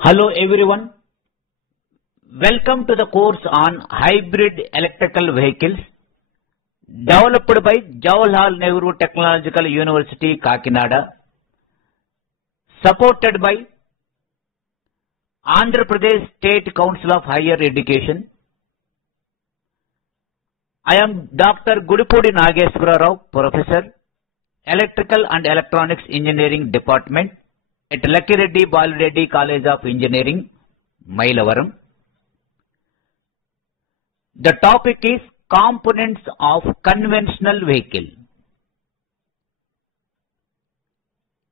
Hello everyone, welcome to the course on hybrid electrical vehicles developed by Jawaharlal Nehru Technological University, Kakinada, supported by Andhra Pradesh State Council of Higher Education. I am Dr. Gudipudi Nageswara Rao, Professor, Electrical and Electronics Engineering Department at Lucky Reddy Balareddy College of Engineering, Mailavaram. The topic is components of conventional vehicle.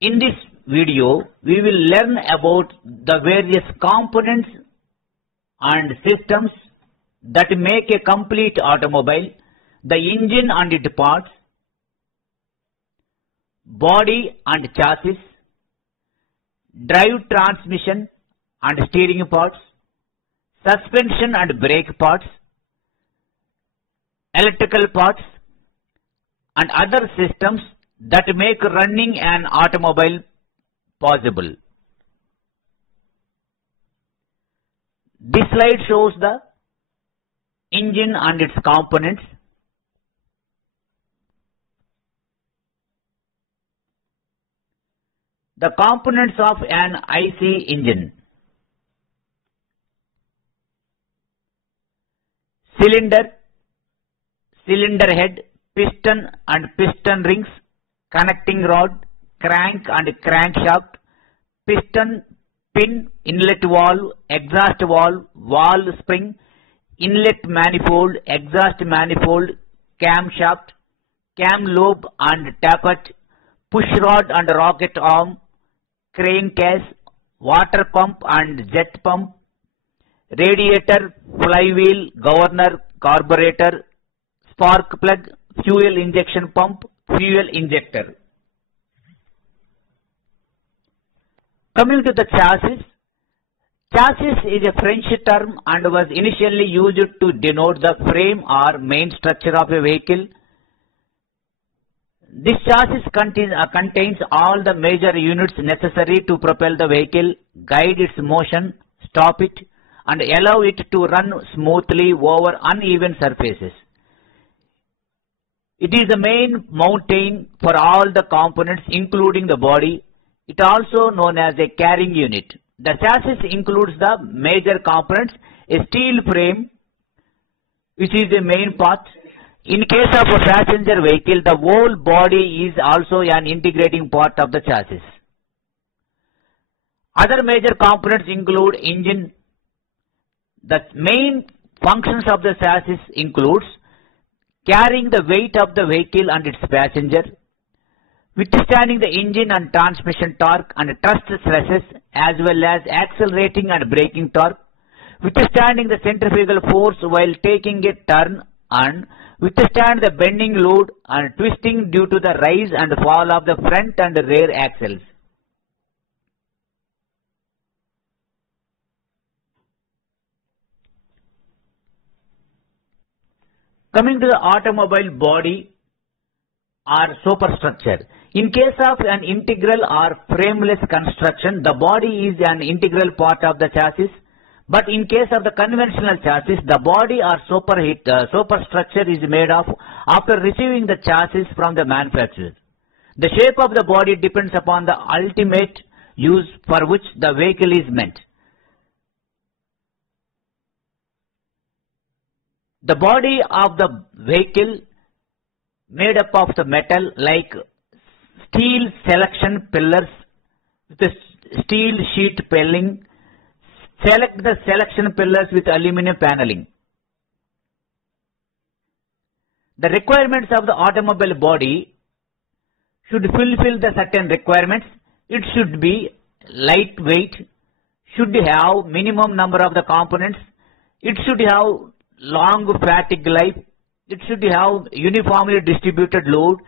In this video, we will learn about the various components and systems that make a complete automobile, the engine and its parts, body and chassis, drive transmission and steering parts, suspension and brake parts, electrical parts, and other systems that make running an automobile possible. This slide shows the engine and its components. The components of an IC engine: cylinder, cylinder head, piston and piston rings, connecting rod, crank and crankshaft, piston, pin, inlet valve, exhaust valve, valve spring, inlet manifold, exhaust manifold, camshaft, cam lobe and tappet, push rod and rocket arm, crane case, water pump and jet pump, radiator, flywheel, governor, carburetor, spark plug, fuel injection pump, fuel injector. Coming to the chassis. Chassis is a French term and was initially used to denote the frame or main structure of a vehicle. This chassis contains all the major units necessary to propel the vehicle, guide its motion, stop it, and allow it to run smoothly over uneven surfaces. It is the main mountain for all the components, including the body. It is also known as a carrying unit. The chassis includes the major components: a steel frame, which is the main part. In case of a passenger vehicle, the whole body is also an integrating part of the chassis. Other major components include engine. The main functions of the chassis includes carrying the weight of the vehicle and its passenger, withstanding the engine and transmission torque and thrust stresses, as well as accelerating and braking torque, withstanding the centrifugal force while taking a turn, and withstand the bending load and twisting due to the rise and fall of the front and rear axles. Coming to the automobile body or superstructure. In case of an integral or frameless construction, the body is an integral part of the chassis. But in case of the conventional chassis, the body or superstructure is made of after receiving the chassis from the manufacturer. The shape of the body depends upon the ultimate use for which the vehicle is meant. The body of the vehicle made up of the metal like steel selection pillars with a steel sheet paneling. Select the selection pillars with aluminum paneling. The requirements of the automobile body should fulfill the certain requirements. It should be lightweight, should have minimum number of the components, it should have long fatigue life, it should have uniformly distributed load,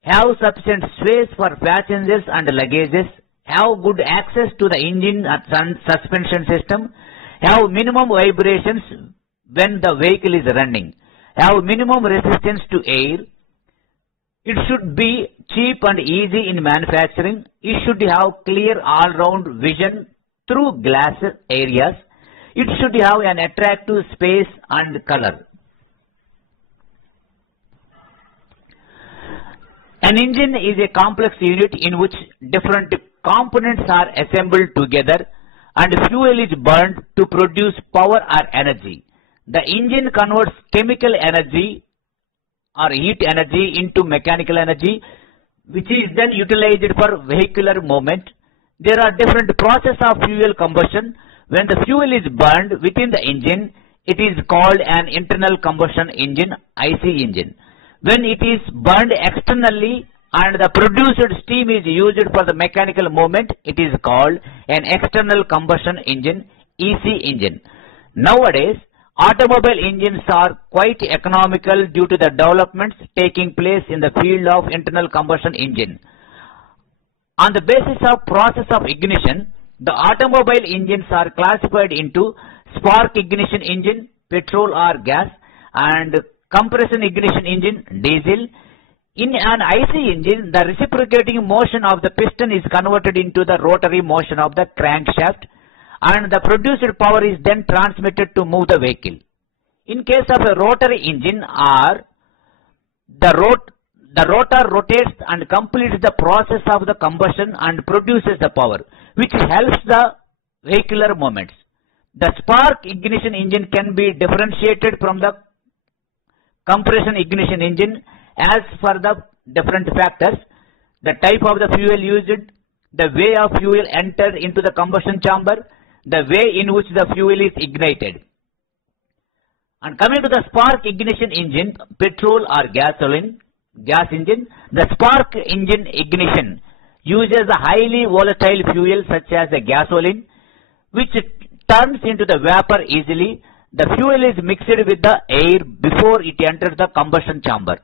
have sufficient space for passengers and luggages, have good access to the engine and suspension system, have minimum vibrations when the vehicle is running, have minimum resistance to air. It should be cheap and easy in manufacturing. It should have clear all-round vision through glass areas. It should have an attractive space and color. An engine is a complex unit in which different components are assembled together and fuel is burned to produce power or energy. The engine converts chemical energy or heat energy into mechanical energy, which is then utilized for vehicular movement. There are different processes of fuel combustion. When the fuel is burned within the engine, it is called an internal combustion engine, IC engine. When it is burned externally and the produced steam is used for the mechanical movement, it is called an external combustion engine, EC engine. Nowadays, automobile engines are quite economical due to the developments taking place in the field of internal combustion engine. On the basis of process of ignition, the automobile engines are classified into spark ignition engine, petrol or gas, and compression ignition engine, diesel. In an IC engine, the reciprocating motion of the piston is converted into the rotary motion of the crankshaft, and the produced power is then transmitted to move the vehicle. In case of a rotary engine, the rotor rotates and completes the process of the combustion and produces the power, which helps the vehicular movements. The spark ignition engine can be differentiated from the compression ignition engine as per the different factors: the type of the fuel used, the way of fuel entered into the combustion chamber, the way in which the fuel is ignited. And coming to the spark ignition engine, petrol or gas engine, the spark engine ignition uses a highly volatile fuel such as the gasoline, which turns into the vapor easily. The fuel is mixed with the air before it enters the combustion chamber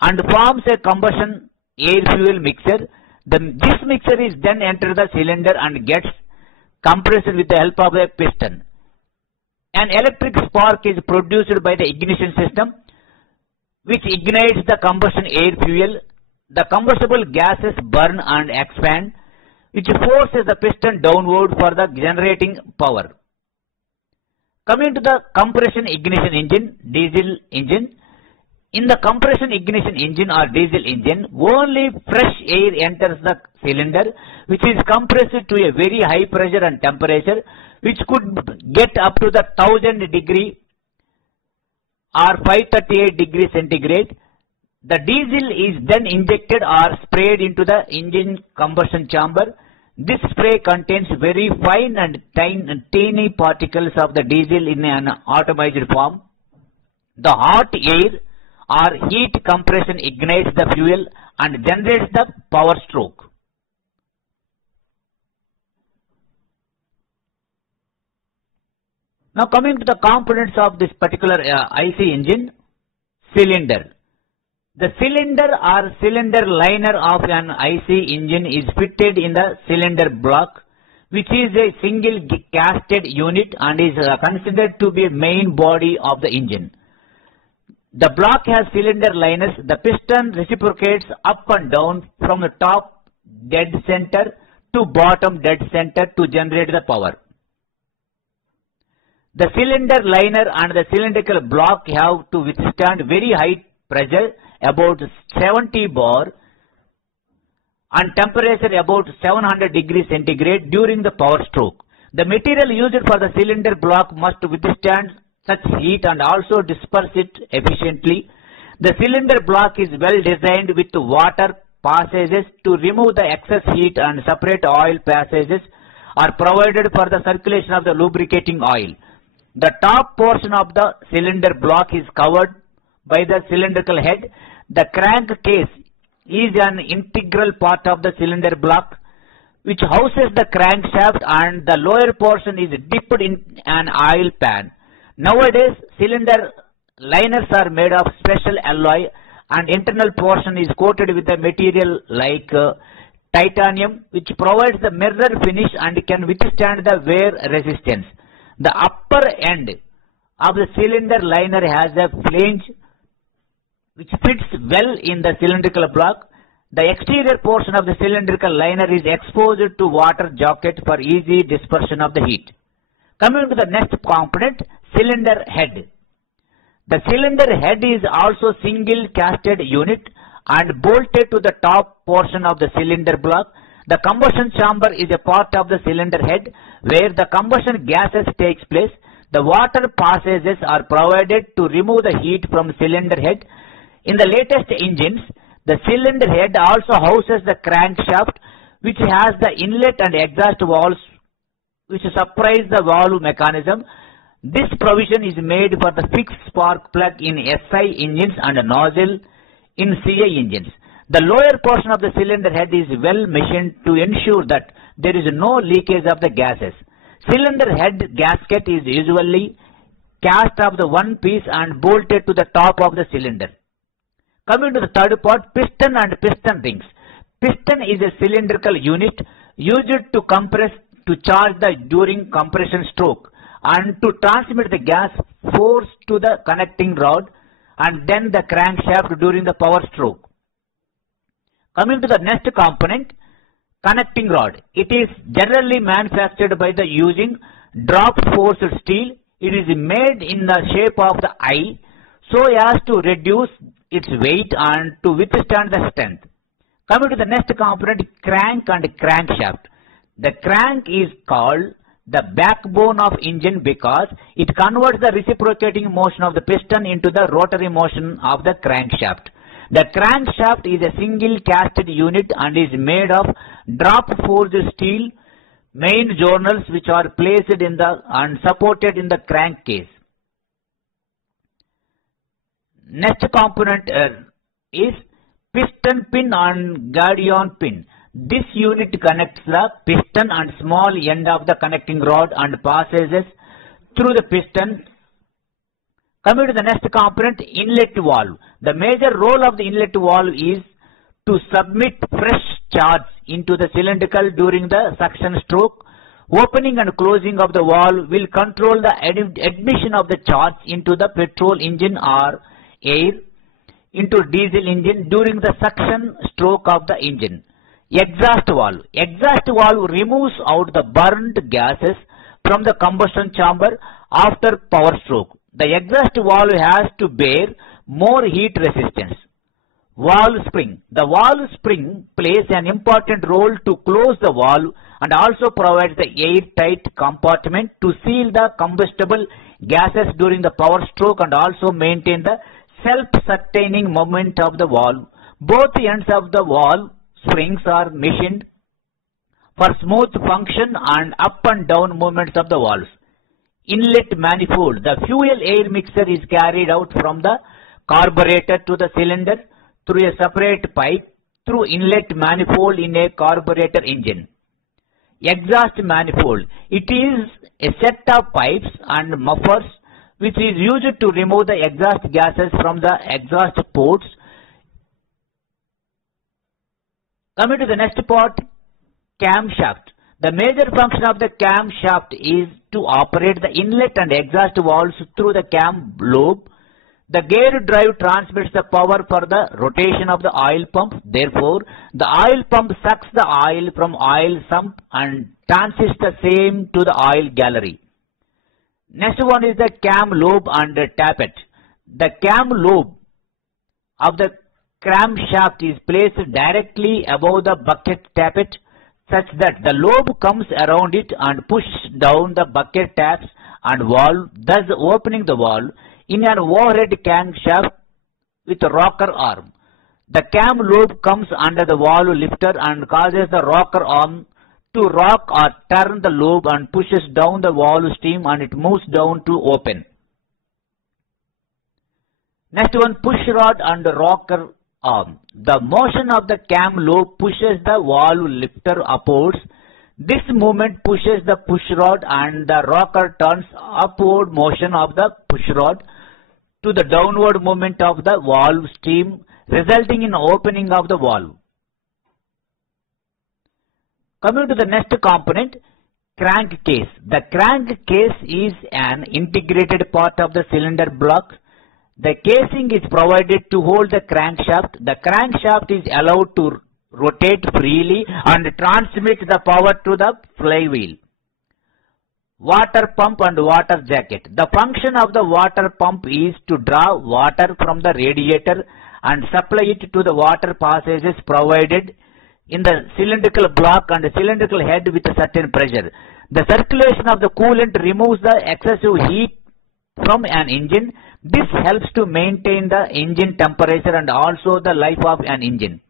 and forms a combustion air-fuel mixture. This mixture is then entered the cylinder and gets compressed with the help of a piston. An electric spark is produced by the ignition system, which ignites the combustion air-fuel. The combustible gases burn and expand, which forces the piston downward for the generating power. Coming to the compression ignition engine, diesel engine. In the compression ignition engine or diesel engine, only fresh air enters the cylinder, which is compressed to a very high pressure and temperature, which could get up to the 1000 degree or 538 degrees centigrade. The diesel is then injected or sprayed into the engine combustion chamber. This spray contains very fine and tiny particles of the diesel in an atomized form. The hot air or heat compression ignites the fuel and generates the power stroke. Now coming to the components of this particular IC engine, cylinder. The cylinder or cylinder liner of an IC engine is fitted in the cylinder block, which is a single casted unit and is considered to be a main body of the engine. The block has cylinder liners. The piston reciprocates up and down from the top dead center to bottom dead center to generate the power. The cylinder liner and the cylindrical block have to withstand very high pressure, about 70 bar, and temperature about 700 degrees centigrade during the power stroke. The material used for the cylinder block must withstand such heat and also disperse it efficiently. The cylinder block is well designed with water passages to remove the excess heat, and separate oil passages are provided for the circulation of the lubricating oil. The top portion of the cylinder block is covered by the cylindrical head. The crankcase is an integral part of the cylinder block, which houses the crankshaft, and the lower portion is dipped in an oil pan. Nowadays, cylinder liners are made of special alloy, and internal portion is coated with a material like titanium, which provides the mirror finish and can withstand the wear resistance. The upper end of the cylinder liner has a flange which fits well in the cylindrical block. The exterior portion of the cylindrical liner is exposed to water jacket for easy dispersion of the heat. Coming to the next component, cylinder head. The cylinder head is also single casted unit and bolted to the top portion of the cylinder block. The combustion chamber is a part of the cylinder head where the combustion gases takes place. The water passages are provided to remove the heat from cylinder head. In the latest engines, the cylinder head also houses the crankshaft, which has the inlet and exhaust valves which supprise the valve mechanism. This provision is made for the fixed spark plug in SI engines and nozzle in CI engines. The lower portion of the cylinder head is well machined to ensure that there is no leakage of the gases. Cylinder head gasket is usually cast of the one piece and bolted to the top of the cylinder. Coming to the third part, piston and piston rings. Piston is a cylindrical unit used to compress to charge during compression stroke and to transmit the gas force to the connecting rod and then the crankshaft during the power stroke. Coming to the next component, connecting rod. It is generally manufactured by using drop forced steel. It is made in the shape of the I so as to reduce its weight and to withstand the strength. Coming to the next component, crank and crankshaft. The crank is called the backbone of engine because it converts the reciprocating motion of the piston into the rotary motion of the crankshaft. The crankshaft is a single casted unit and is made of drop forged steel main journals which are placed in the and supported in the crankcase. Next component is piston pin and guardian pin. This unit connects the piston and small end of the connecting rod and passes through the piston. Coming to the next component, inlet valve. The major role of the inlet valve is to submit fresh charge into the cylindrical during the suction stroke. Opening and closing of the valve will control the admission of the charge into the petrol engine or air into diesel engine during the suction stroke of the engine. Exhaust valve. Exhaust valve removes out the burned gases from the combustion chamber after power stroke. The exhaust valve has to bear more heat resistance. Valve spring. The valve spring plays an important role to close the valve and also provides the airtight compartment to seal the combustible gases during the power stroke and also maintain the self-sustaining movement of the valve. Both ends of the valve springs are machined for smooth function and up and down movements of the valves. Inlet manifold. The fuel air mixture is carried out from the carburetor to the cylinder through a separate pipe through inlet manifold in a carburetor engine. Exhaust manifold. It is a set of pipes and mufflers which is used to remove the exhaust gases from the exhaust ports. Coming to the next part, camshaft. The major function of the camshaft is to operate the inlet and exhaust valves through the cam lobe. The gear drive transmits the power for the rotation of the oil pump. Therefore, the oil pump sucks the oil from oil sump and transits the same to the oil gallery. Next one is the cam lobe and tappet. The cam lobe of the camshaft is placed directly above the bucket tappet such that the lobe comes around it and pushes down the bucket taps and valve, thus opening the valve in an overhead camshaft with a rocker arm. The cam lobe comes under the valve lifter and causes the rocker arm to rock or turn the lobe and pushes down the valve stream and it moves down to open. Next one, push rod and rocker arm. The motion of the cam lobe pushes the valve lifter upwards. This movement pushes the push rod and the rocker turns upward motion of the push rod to the downward movement of the valve stream, resulting in opening of the valve. Coming to the next component, crankcase. The crankcase is an integrated part of the cylinder block. The casing is provided to hold the crankshaft. The crankshaft is allowed to rotate freely and transmit the power to the flywheel. Water pump and water jacket. The function of the water pump is to draw water from the radiator and supply it to the water passages provided in the cylindrical block and cylindrical head with a certain pressure. The circulation of the coolant removes the excessive heat from an engine. This helps to maintain the engine temperature and also the life of an engine.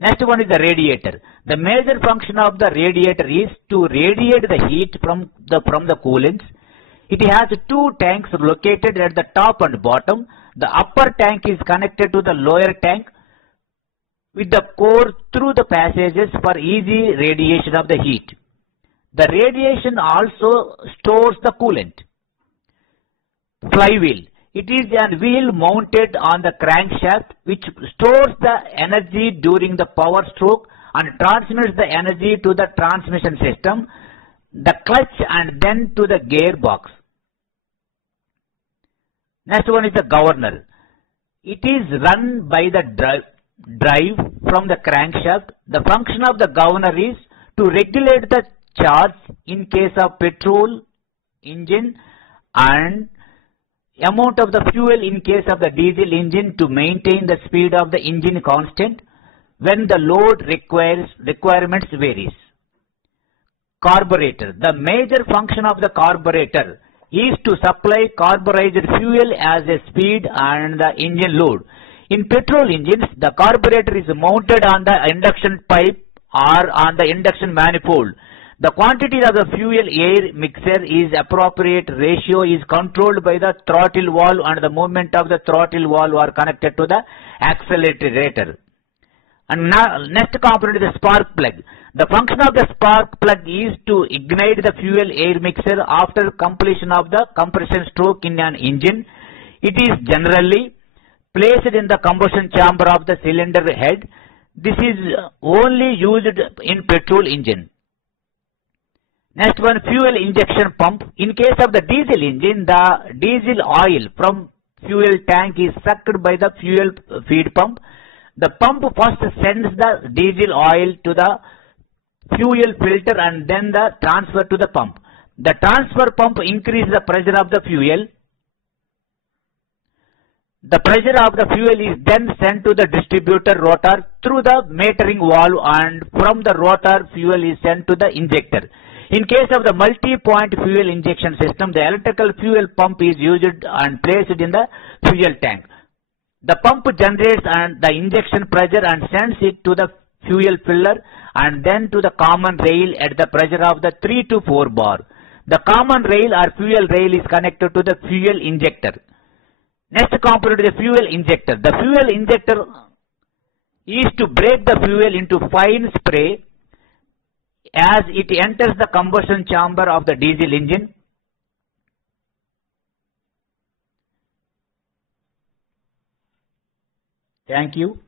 Next one is the radiator. The major function of the radiator is to radiate the heat from the coolants. It has two tanks located at the top and bottom. The upper tank is connected to the lower tank with the core through the passages for easy radiation of the heat. The radiation also stores the coolant. Flywheel. It is a wheel mounted on the crankshaft which stores the energy during the power stroke and transmits the energy to the transmission system, the clutch and then to the gearbox. Next one is the governor. It is run by the drive from the crankshaft. The function of the governor is to regulate the charge in case of petrol engine and amount of the fuel in case of the diesel engine to maintain the speed of the engine constant when the load requirements varies. Carburetor. The major function of the carburetor is to supply carburized fuel as a speed and the engine load. In petrol engines, the carburetor is mounted on the induction pipe or on the induction manifold. The quantity of the fuel-air mixture is appropriate ratio is controlled by the throttle valve and the movement of the throttle valve are connected to the accelerator. And now, next component is the spark plug. The function of the spark plug is to ignite the fuel-air mixture after completion of the compression stroke in an engine. It is generally placed in the combustion chamber of the cylinder head. This is only used in petrol engine. Next one, fuel injection pump. In case of the diesel engine, the diesel oil from fuel tank is sucked by the fuel feed pump. The pump first sends the diesel oil to the fuel filter and then the transfer to the pump. The transfer pump increases the pressure of the fuel. The pressure of the fuel is then sent to the distributor rotor through the metering valve and from the rotor fuel is sent to the injector. In case of the multi-point fuel injection system, the electrical fuel pump is used and placed in the fuel tank. The pump generates the injection pressure and sends it to the fuel filler and then to the common rail at the pressure of the 3 to 4 bar. The common rail or fuel rail is connected to the fuel injector. Next component is the fuel injector. The fuel injector is to break the fuel into fine spray as it enters the combustion chamber of the diesel engine. Thank you.